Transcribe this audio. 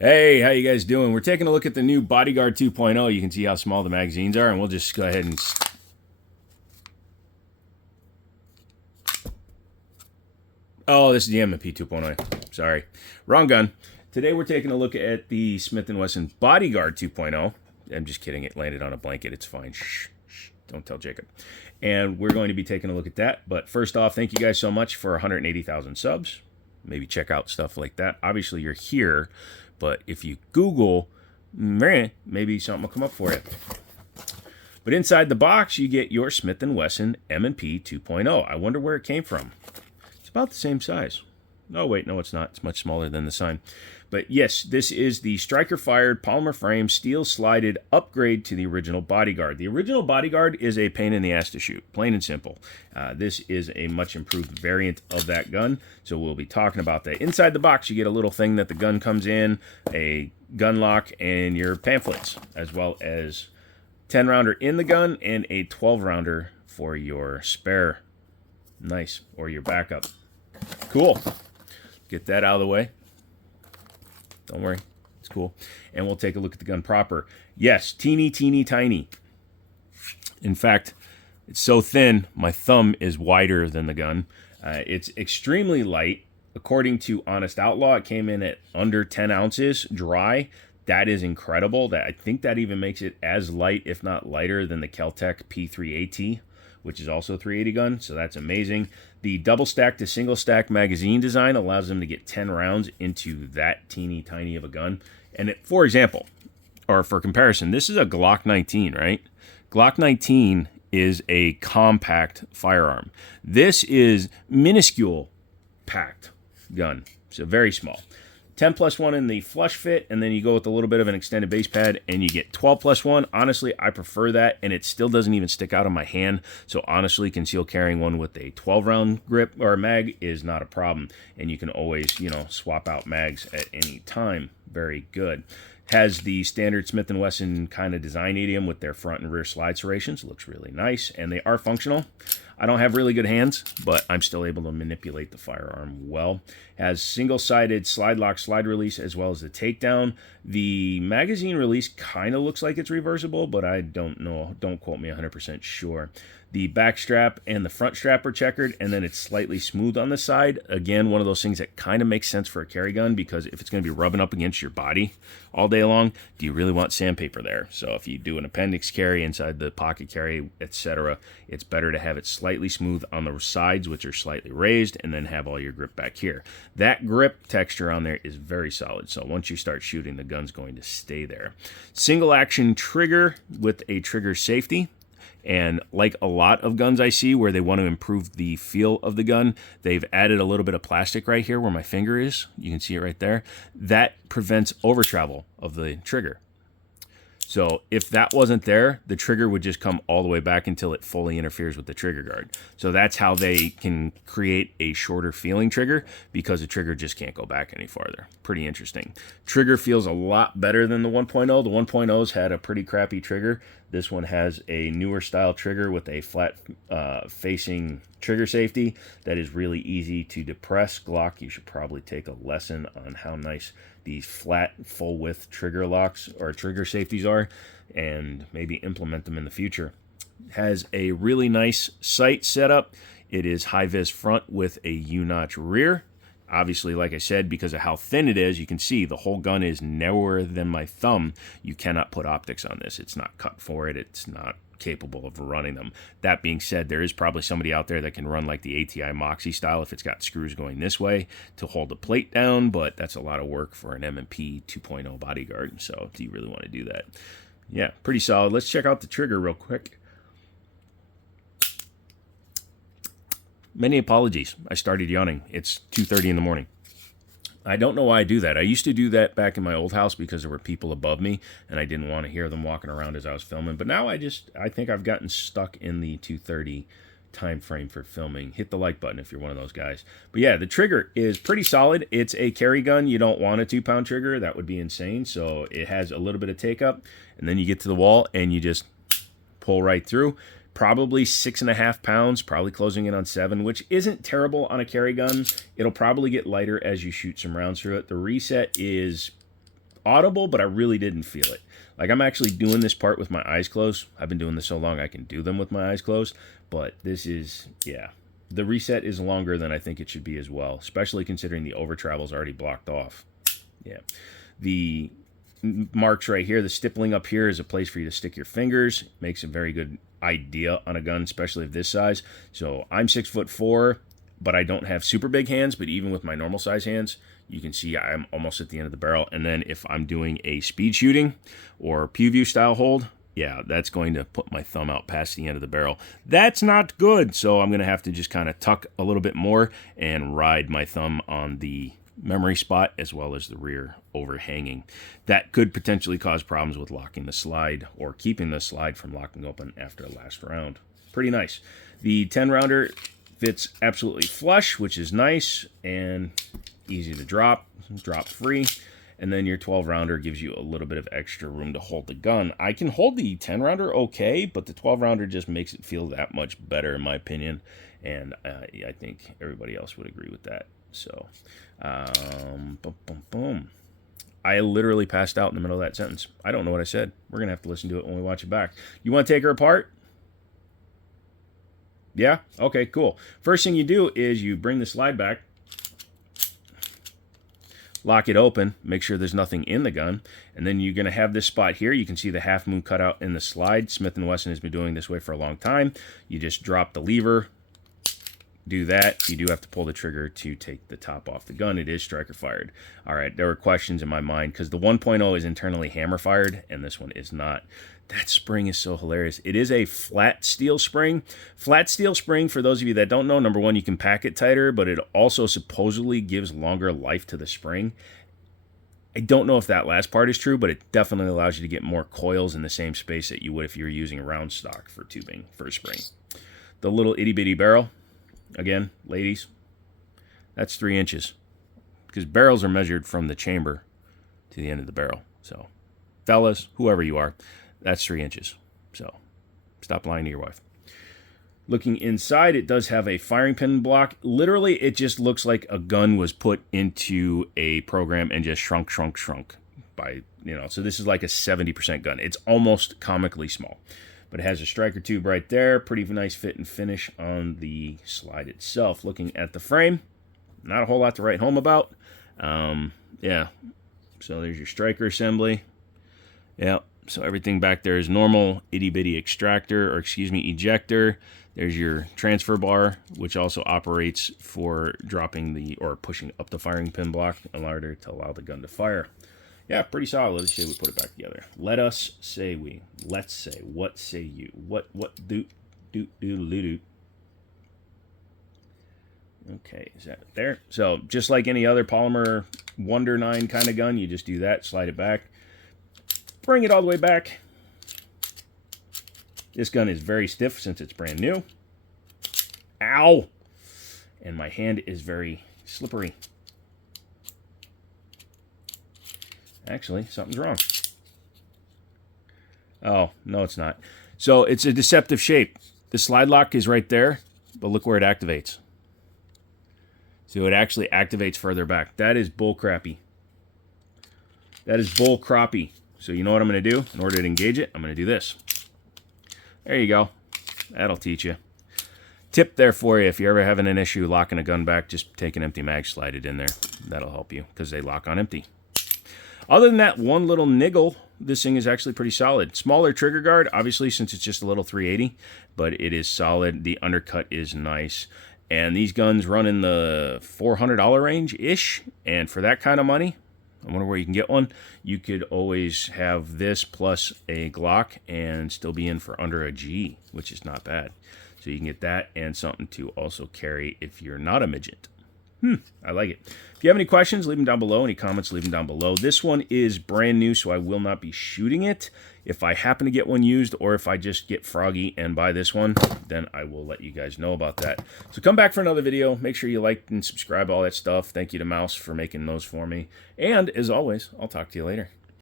Hey, how you guys doing? We're taking a look at the new Bodyguard 2.0. You can see how small the magazines are, and we'll just go ahead and... Oh, this is the M&P 2.0. Sorry. Wrong gun. Today we're taking a look at the Smith & Wesson Bodyguard 2.0. I'm just kidding. It landed on a blanket. It's fine. Shh. Don't tell Jacob. And we're going to be taking a look at that. But first off, thank you guys so much for 180,000 subs. Maybe check out stuff like that. Obviously, you're here. But if you Google, maybe something will come up for you. But inside the box, you get your Smith & Wesson M&P 2.0. I wonder where it came from. It's about the same size. Oh, wait, no, it's not. It's much smaller than the sign. But yes, this is the striker-fired polymer frame steel slided upgrade to the original Bodyguard. The original Bodyguard is a pain in the ass to shoot, plain and simple. This is a much improved variant of that gun, so we'll be talking about that. Inside the box, you get a little thing that the gun comes in, a gun lock, and your pamphlets, as well as 10-rounder in the gun and a 12-rounder for your spare. Nice, or your backup. Cool. Get that out of the way. Don't worry, it's cool. And we'll take a look at the gun proper. Yes, teeny, tiny. In fact, it's so thin, my thumb is wider than the gun. It's extremely light. According to Honest Outlaw, it came in at under 10 ounces dry. That is incredible. I think that even makes it as light, if not lighter, than the Kel-Tec P3AT, which is also a 380 gun, so that's amazing. The double stack to single stack magazine design allows them to get 10 rounds into that teeny tiny of a gun. And for example, or for comparison, this is a Glock 19, right? Glock 19 is a compact firearm. This is minuscule packed gun, so very small. 10 plus 1 in the flush fit, and then you go with a little bit of an extended base pad, and you get 12 plus 1. Honestly, I prefer that, and it still doesn't even stick out on my hand. So honestly, concealed carrying one with a 12-round grip or mag is not a problem, and you can always, swap out mags at any time. Very good. Has the standard Smith & Wesson kind of design idiom with their front and rear slide serrations. Looks really nice, and they are functional. I don't have really good hands, but I'm still able to manipulate the firearm well. Has single-sided slide lock, slide release, as well as the takedown. The magazine release kind of looks like it's reversible, but I don't know. Don't quote me 100% sure. The back strap and the front strap are checkered, and then it's slightly smooth on the side. Again, one of those things that kind of makes sense for a carry gun, because if it's going to be rubbing up against your body all day long, do you really want sandpaper there? So if you do an appendix carry inside the pocket carry, etc., it's better to have it slightly smooth on the sides, which are slightly raised, and then have all your grip back here. That grip texture on there is very solid, so once you start shooting, the gun's going to stay there. Single action trigger with a trigger safety. And like a lot of guns I see where they want to improve the feel of the gun, they've added a little bit of plastic right here where my finger is. You can see it right there. That prevents over travel of the trigger. So if that wasn't there, the trigger would just come all the way back until it fully interferes with the trigger guard. So that's how they can create a shorter feeling trigger, because the trigger just can't go back any farther. Pretty interesting. Trigger feels a lot better than the 1.0. The 1.0's had a pretty crappy trigger. This one has a newer style trigger with a flat facing trigger safety that is really easy to depress. Glock, you should probably take a lesson on how nice these flat full width trigger locks or trigger safeties are, and maybe implement them in the future. Has a really nice sight setup. It is high vis front with a U-notch rear. Obviously, like I said, because of how thin it is, you can see the whole gun is narrower than my thumb. You cannot put optics on this. It's not cut for it. It's not capable of running them. That being said, there is probably somebody out there that can run like the ATI Moxie style if it's got screws going this way to hold the plate down, but that's a lot of work for an M&P 2.0 Bodyguard. So do you really want to do that? Yeah, pretty solid. Let's check out the trigger real quick. Many apologies. I started yawning. It's 2:30 in the morning. I don't know why I do that. I used to do that back in my old house because there were people above me and I didn't want to hear them walking around as I was filming. But now I think I've gotten stuck in the 2:30 time frame for filming. Hit the like button if you're one of those guys. But yeah, the trigger is pretty solid. It's a carry gun. You don't want a 2-pound trigger. That would be insane. So it has a little bit of take up, and then you get to the wall and you just pull right through. Probably 6.5 pounds, probably closing in on 7, which isn't terrible on a carry gun. It'll probably get lighter as you shoot some rounds through it. The reset is audible, but I really didn't feel it. Like, I'm actually doing this part with my eyes closed. I've been doing this so long I can do them with my eyes closed. But this is, yeah. The reset is longer than I think it should be as well, especially considering the over travel is already blocked off. Yeah. The marks right here, the stippling up here is a place for you to stick your fingers. Makes a very good idea on a gun, especially of this size. So I'm 6'4", but I don't have super big hands. But even with my normal size hands, you can see I'm almost at the end of the barrel. And then if I'm doing a speed shooting or pew view style hold, yeah, that's going to put my thumb out past the end of the barrel. That's not good. So I'm going to have to just kind of tuck a little bit more and ride my thumb on the memory spot as well as the rear overhanging. That could potentially cause problems with locking the slide or keeping the slide from locking open after the last round. Pretty nice. The 10 rounder fits absolutely flush, which is nice and easy to drop free. And then your 12 rounder gives you a little bit of extra room to hold the gun. I can hold the 10 rounder okay, but the 12 rounder just makes it feel that much better in my opinion. And I think everybody else would agree with that. So, boom. I literally passed out in the middle of that sentence. I don't know what I said. We're going to have to listen to it when we watch it back. You want to take her apart? Yeah? Okay, cool. First thing you do is you bring the slide back, lock it open, make sure there's nothing in the gun, and then you're going to have this spot here. You can see the half moon cut out in the slide. Smith & Wesson has been doing this way for a long time. You just drop the lever, do that. You do have to pull the trigger to take the top off the gun. It is striker fired. All right, there were questions in my mind because the 1.0 is internally hammer fired and this one is not. That spring is so hilarious. It is a flat steel spring. Flat steel spring, for those of you that don't know, number one, you can pack it tighter, but it also supposedly gives longer life to the spring. I don't know if that last part is true, but it definitely allows you to get more coils in the same space that you would if you were using round stock for tubing for a spring. The little itty bitty barrel, again, ladies, that's 3 inches because barrels are measured from the chamber to the end of the barrel. So, fellas, whoever you are, that's 3 inches. So, stop lying to your wife. Looking inside, it does have a firing pin block. Literally, it just looks like a gun was put into a program and just shrunk by, so this is like a 70% gun. It's almost comically small. But it has a striker tube right there. Pretty nice fit and finish on the slide itself. Looking at the frame, not a whole lot to write home about. Yeah, so there's your striker assembly. Yeah, so everything back there is normal. Itty bitty ejector. There's your transfer bar, which also operates for dropping or pushing up the firing pin block in order to allow the gun to fire. Yeah, pretty solid. Let's say we put it back together. Let's say. What say you? What do. Okay, is that there? So just like any other polymer Wonder 9 kind of gun, you just do that, slide it back, bring it all the way back. This gun is very stiff since it's brand new. Ow! And my hand is very slippery. Actually, something's wrong. Oh, no, it's not. So it's a deceptive shape. The slide lock is right there, but look where it activates. So it actually activates further back. That is bull crappy. That is bull crappy. So you know what I'm going to do? In order to engage it, I'm going to do this. There you go. That'll teach you. Tip there for you. If you're ever having an issue locking a gun back, just take an empty mag, slide it in there. That'll help you because they lock on empty. Other than that one little niggle, this thing is actually pretty solid. Smaller trigger guard, obviously, since it's just a little 380, but it is solid. The undercut is nice. And these guns run in the $400 range-ish. And for that kind of money, I wonder where you can get one. You could always have this plus a Glock and still be in for under a G, which is not bad. So you can get that and something to also carry if you're not a midget. I like it. If you have any questions, leave them down below. Any comments, leave them down below. This one is brand new, so I will not be shooting it. If I happen to get one used or if I just get froggy and buy this one, then I will let you guys know about that. So come back for another video. Make sure you like and subscribe, all that stuff. Thank you to Mouse for making those for me. And as always, I'll talk to you later.